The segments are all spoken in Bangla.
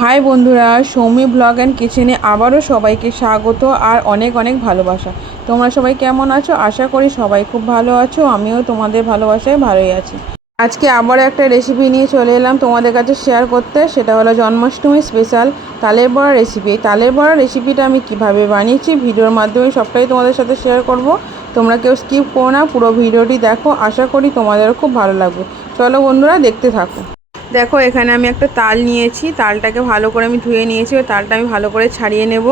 হাই বন্ধুরা, সৌমি ব্লগ অ্যান্ড কিচেনে আবারও সবাইকে স্বাগত আর অনেক অনেক ভালোবাসা। তোমরা সবাই কেমন আছো? আশা করি সবাই খুব ভালো আছো, আমিও তোমাদের ভালোবাসায় ভালোই আছি। আজকে আবার একটা রেসিপি নিয়ে চলে এলাম তোমাদের কাছে শেয়ার করতে, সেটা হলো জন্মাষ্টমী স্পেশাল তালের বড়া রেসিপি এই তালের বড়া রেসিপিটা আমি কীভাবে বানিয়েছি ভিডিওর মাধ্যমে সবটাই তোমাদের সাথে শেয়ার করব। তোমরা কেউ স্কিপ করো না, পুরো ভিডিওটি দেখো, আশা করি তোমাদেরও খুব ভালো লাগবে। চলো বন্ধুরা, দেখতে থাকো। দেখো, এখানে আমি একটা তাল নিয়েছি। তালটাকে ভালো করে আমি ধুয়ে নিয়েছি। ওই তালটা আমি ভালো করে ছাড়িয়ে নেব।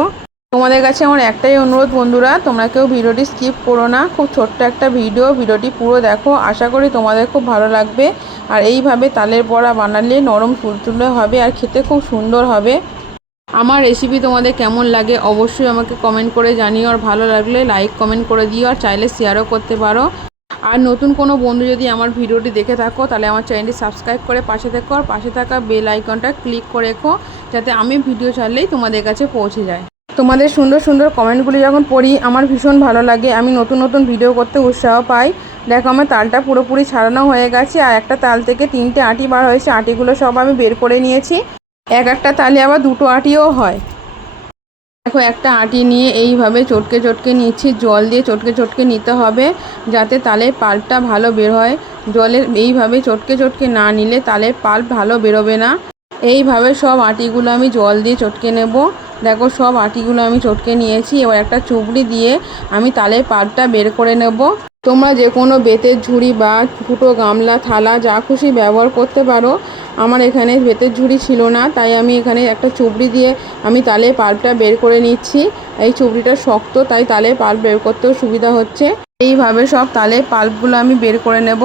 তোমাদের কাছে আমার একটাই অনুরোধ বন্ধুরা, তোমরা কেউ ভিডিওটি স্কিপ করো না। খুব ছোট্ট একটা ভিডিও ভিডিওটি পুরো দেখো। আশা করি তোমাদের খুব ভালো লাগবে। আর এইভাবে তালের বড়া বানালে নরম তুলতুলে হবে আর খেতে খুব সুন্দর হবে। আমার রেসিপি তোমাদের কেমন লাগে অবশ্যই আমাকে কমেন্ট করে জানিও। আর ভালো লাগলে লাইক কমেন্ট করে দিও। আর চাইলে শেয়ারও করতে পারো। আর নতুন কোনো বন্ধু যদি আমার ভিডিওটি দেখে থাকো, তাহলে আমার চ্যানেলটি সাবস্ক্রাইব করে পাশে থেকো আর পাশে থাকা বেল আইকনটা ক্লিক করে রেখো, যাতে আমি ভিডিও ছাড়লেই তোমাদের কাছে পৌঁছে যায়। তোমাদের সুন্দর সুন্দর কমেন্টগুলি যখন পড়ি, আমার ভীষণ ভালো লাগে। আমি নতুন নতুন ভিডিও করতে উৎসাহ পাই। দেখো, আমার তালটা পুরোপুরি ছাড়ানো হয়ে গেছে আর একটা তাল থেকে তিনটে আটি বার হয়েছে। আটিগুলো সব আমি বের করে নিয়েছি। এক একটা তালে আবার দুটো আটিও হয়। দেখো, একটা আটি নিয়ে এইভাবে চটকে চটকে নিচ্ছি। জল দিয়ে চটকে চটকে নিতে হবে যাতে তালের পাল্পটা ভালো বের হয়। জলের এইভাবে চটকে চটকে না নিলে তালের পাল্প ভালো বেরোবে না। এইভাবে সব আটিগুলো আমি জল দিয়ে চটকে নেব। দেখো, সব আটিগুলো আমি চটকে নিয়েছি। এবার একটা চুবড়ি দিয়ে আমি তালের পাল্পটা বের করে নেব। তোমরা যে কোনো বেতের ঝুড়ি বা ফুটো গামলা, থালা, যা খুশি ব্যবহার করতে পারো। আমার এখানে বেতের ঝুড়ি ছিল না, তাই আমি এখানে একটা চুবড়ি দিয়ে আমি তালের পাল্পটা বের করে নিচ্ছি। এই চুবড়িটা শক্ত, তাই তালে পাল্প বের করতেও সুবিধা হচ্ছে। এইভাবে সব তালের পাল্পগুলো আমি বের করে নেব।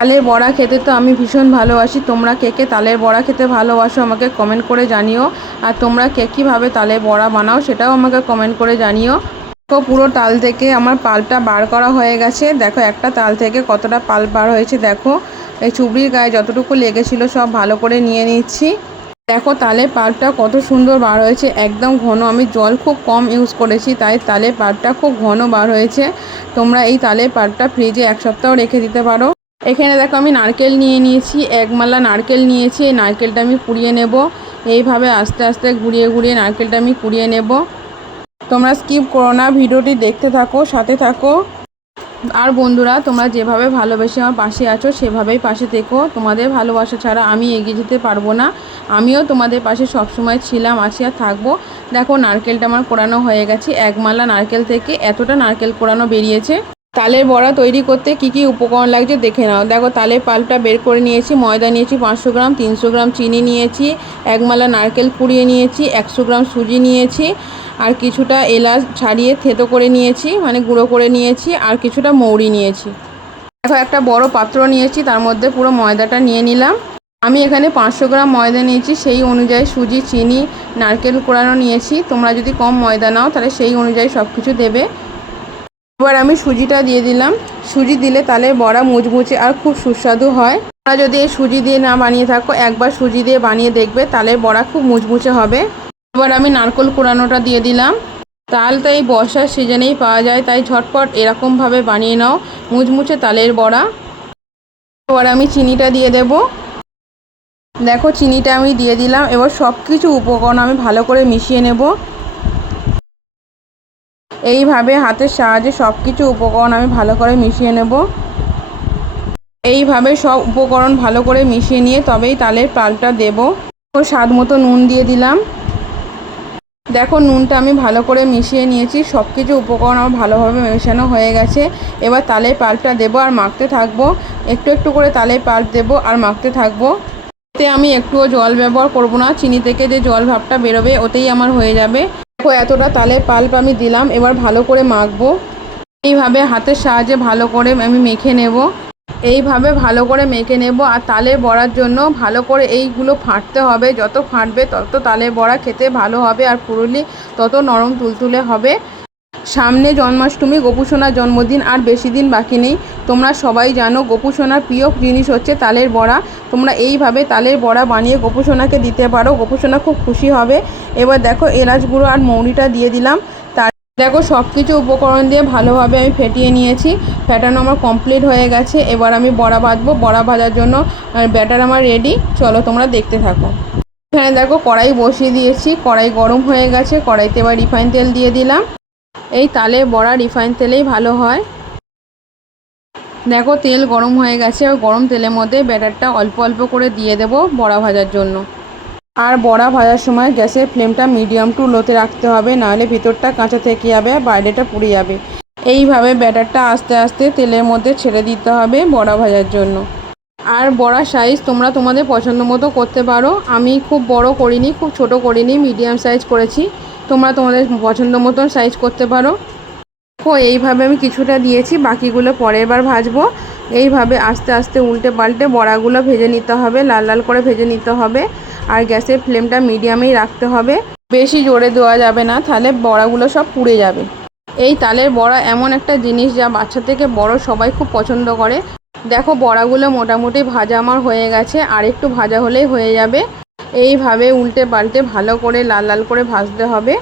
তালের বড়া খেতে তো আমি ভীষণ ভালোবাসি। তোমরা কে কে তালের বড়া খেতে ভালোবাসো আমাকে কমেন্ট করে জানিও। আর তোমরা কে কীভাবে তালের বড়া বানাও সেটাও আমাকে কমেন্ট করে জানিও। দেখো পুরো তাল থেকে আমার পালটা বার করা হয়ে গেছে। দেখো একটা তাল থেকে কতটা পাল বার হয়েছে, দেখো। এই চুবড়ির গায়ে যতটুকু লেগেছিল সব ভালো করে নিয়ে নিচ্ছি। দেখো তালের পাল্পটা কত সুন্দর বার হয়েছে, একদম ঘন। আমি জল খুব কম ইউজ করেছি, তাই তালের পাল্পটা খুব ঘন বার হয়েছে। তোমরা এই তালের পাল্পটা ফ্রিজে এক সপ্তাহ রেখে দিতে পারো। এখানে দেখো আমি নারকেল নিয়ে নিয়েছি একমালা নারকেল নিয়েছি। এই নারকেলটা আমি কুড়িয়ে নেব। এইভাবে আস্তে আস্তে ঘুরিয়ে ঘুরিয়ে নারকেলটা আমি কুড়িয়ে নেব। তোমরা স্কিপ করো না, ভিডিওটি দেখতে থাকো, সাথে থাকো। আর বন্ধুরা, তোমরা যেভাবে ভালোবেসে আমার পাশে আছো, সেভাবেই পাশে থেকো। তোমাদের ভালোবাসা ছাড়া আমি এগিয়ে যেতে পারব না। আমিও তোমাদের পাশে সবসময় ছিলাম, আছি আর থাকব। দেখো, নারকেলটা আমার কোরানো হয়ে গেছে। একমালা নারকেল থেকে এতটা নারকেল কোরানো বেরিয়েছে। তালের বড়া তৈরি করতে কি কি উপকরণ লাগছে দেখে নাও। দেখো, তালের পাল্পটা বের করে নিয়েছি, ময়দা নিয়েছি পাঁচশো গ্রাম, তিনশো গ্রাম চিনি নিয়েছি একমালা নারকেল কুড়িয়ে নিয়েছি, একশো গ্রাম সুজি নিয়েছি, আর কিছুটা এলাচ ছাড়িয়ে থেতো করে নিয়েছি মানে গুঁড়ো করে নিয়েছি, আর কিছুটা মৌরি নিয়েছি। দেখো, একটা বড় পাত্র নিয়েছি, তার মধ্যে পুরো ময়দাটা নিয়ে নিলাম। আমি এখানে পাঁচশো গ্রাম ময়দা নিয়েছি, সেই অনুযায়ী সুজি, চিনি, নারকেল কোড়ানো নিয়েছি। তোমরা যদি কম ময়দা নাও, তাহলে সেই অনুযায়ী সব কিছু দেবে। এবার আমি সুজিটা দিয়ে দিলাম। সুজি দিলে তাহলে বড়া মুচমুচে আর খুব সুস্বাদু হয়। তোমরা যদি সুজি দিয়ে না বানিয়ে থাকো, একবার সুজি দিয়ে বানিয়ে দেখবে, তাহলে বড়া খুব মুচমুচে হবে। এবার আমি নারকোল কোড়ানোটা দিয়ে দিলাম। তাল তো এই বর্ষার সিজনেই পাওয়া যায়, তাই ঝটপট এরকমভাবে বানিয়ে নাও, মুচমুচে তালের বড়া। এবার আমি চিনিটা দিয়ে দেব। দেখো, চিনিটা আমি দিয়ে দিলাম। এবার সব কিছু উপকরণ আমি ভালো করে মিশিয়ে নেব। এইভাবে হাতের সাহায্যে সব কিছু উপকরণ আমি ভালো করে মিশিয়ে নেব। এইভাবে সব উপকরণ ভালো করে মিশিয়ে নিয়ে তবেই তালের পালটা দেব। ও স্বাদ মতো নুন দিয়ে দিলাম। দেখো, নুনটা আমি ভালো করে মিশিয়ে নিয়েছি। সব কিছু উপকরণ আমার ভালোভাবে মেশানো হয়ে গেছে। এবার তালের পালটা দেবো আর মাখতে থাকব। একটু একটু করে তালের পাল্প দেবো আর মাখতে থাকব। এতে আমি একটুও জল ব্যবহার করব না। চিনি থেকে যে জল ভাবটা বেরোবে, ওতেই আমার হয়ে যাবে। দেখো এতটা তালে পাল্প আমি দিলাম, এবার ভালো করে মাখবো। এইভাবে হাতের সাহায্যে ভালো করে আমি মেখে নেব। এইভাবে ভালো করে মেখে নেব আর তালে বড়ার জন্য ভালো করে এইগুলো ফাটতে হবে। যত ফাটবে তত তালে বড়া খেতে ভালো হবে আর পুরুলি তত নরম তুলতুলে হবে। সামনে জন্মাষ্টমী, গোপুসোনার জন্মদিন আর বেশি দিন বাকি নেই। তোমরা সবাই জানো গোপুসোনার প্রিয় জিনিস হচ্ছে তালের বড়া। তোমরা এইভাবে তালের বড়া বানিয়ে গোপুসোনাকে দিতে পারো। গোপুসোনা খুব খুশি হবে। এবার দেখো এলাচ গুঁড়ো আর মৌরিটা দিয়ে দিলাম। তার দেখো সব কিছু উপকরণ দিয়ে ভালোভাবে আমি ফেটিয়ে নিয়েছি। ফেটানো আমার কমপ্লিট হয়ে গেছে। এবার আমি বড়া ভাজবো বড়া ভাজার জন্য ব্যাটার আমার রেডি চলো তোমরা দেখতে থাকো। এখানে দেখো কড়াই বসিয়ে দিয়েছি। কড়াই গরম হয়ে গেছে। কড়াইতে এবার রিফাইন তেল দিয়ে দিলাম। এই তালে বড়া রিফাইন তেলেই ভালো হয়। দেখো, তেল গরম হয়ে গেছে। ওই গরম তেলের মধ্যে ব্যাটারটা অল্প অল্প করে দিয়ে দেব বড়া ভাজার জন্য। আর বড়া ভাজার সময় গ্যাসের ফ্লেমটা মিডিয়াম টু লোতে রাখতে হবে, নাহলে ভিতরটা কাঁচা থেকে যাবে আর বাইরেটা পুড়ে যাবে। এইভাবে ব্যাটারটা আস্তে আস্তে তেলের মধ্যে ছেড়ে দিতে হবে বড়া ভাজার জন্য। আর বড়া সাইজ তোমরা তোমাদের পছন্দ মতো করতে পারো। আমি খুব বড় করিনি, খুব ছোট করিনি মিডিয়াম সাইজ করেছি। তোমরা তোমাদের পছন্দ মতন সাইজ করতে পারো। দেখো, এইভাবে আমি কিছুটা দিয়েছি, বাকিগুলো পরের বার ভাজবো। এইভাবে আস্তে আস্তে উল্টে পাল্টে বড়াগুলো ভেজে নিতে হবে, লাল লাল করে ভেজে নিতে হবে। আর গ্যাসের ফ্লেমটা মিডিয়ামেই রাখতে হবে। বেশি জোরে দেওয়া যাবে না, তাহলে বড়াগুলো সব পুড়ে যাবে। এই তালের বড়া এমন একটা জিনিস যা বাচ্চা থেকে বড় সবাই খুব পছন্দ করে। দেখো, বড়াগুলো মোটামুটি ভাজা আমার হয়ে গেছে, আর একটু ভাজা হলেই হয়ে যাবে। এইভাবে উল্টে পাল্টে ভালো করে লাল লাল করে ভাজতে হবে।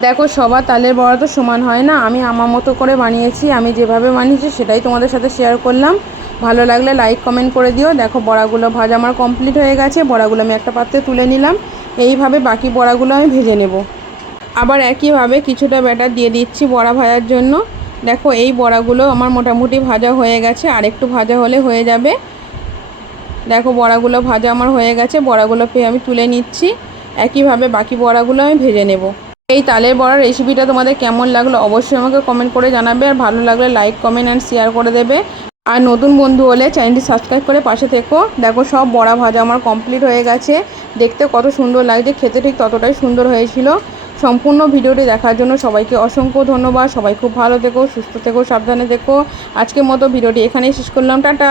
দেখো, সবার তালের বড়া তো সমান হয় না। আমি আমার মতো করে বানিয়েছি, আমি যেভাবে বানিয়েছি সেটাই তোমাদের সাথে শেয়ার করলাম। ভালো লাগলে লাইক কমেন্ট করে দিও। দেখো, বড়াগুলো ভাজা আমার কমপ্লিট হয়ে গেছে। বড়াগুলো আমি একটা পাত্রে তুলে নিলাম। এইভাবে বাকি বড়াগুলো আমি ভেজে নেব। আবার একইভাবে কিছুটা ব্যাটার দিয়ে দিচ্ছি বড়া ভাজার জন্য। দেখো, এই বড়াগুলো আমার মোটামুটি ভাজা হয়ে গেছে। আর একটু ভাজা হলে হয়ে যাবে। দেখো বড়াগুলো ভাজা আমার হয়ে গেছে বড়াগুলো পেয়ে আমি তুলে নিচ্ছি। একইভাবে বাকি বড়াগুলো আমি ভেজে নেব। এই তালের বড়ার রেসিপিটা তোমাদের কেমন লাগল অবশ্যই আমাকে কমেন্ট করে জানাবে, আর ভালো লাগলে লাইক কমেন্ট অ্যান্ড শেয়ার করে দেবে। আর নতুন বন্ধু হলে চ্যানেলটি সাবস্ক্রাইব করে পাশে থেকো। দেখো সব বড়া ভাজা আমার কমপ্লিট হয়ে গেছে। দেখতে কত সুন্দর লাগছে, খেতে ঠিক ততটাই সুন্দর হয়েছিল। সম্পূর্ণ ভিডিওটি দেখার জন্য সবাইকে অসংখ্য ধন্যবাদ। সবাই খুব ভালো থেকো, সুস্থ থেকো, সাবধানে থেকো। আজকের মতো ভিডিওটি এখানেই শেষ করলাম। টাটা!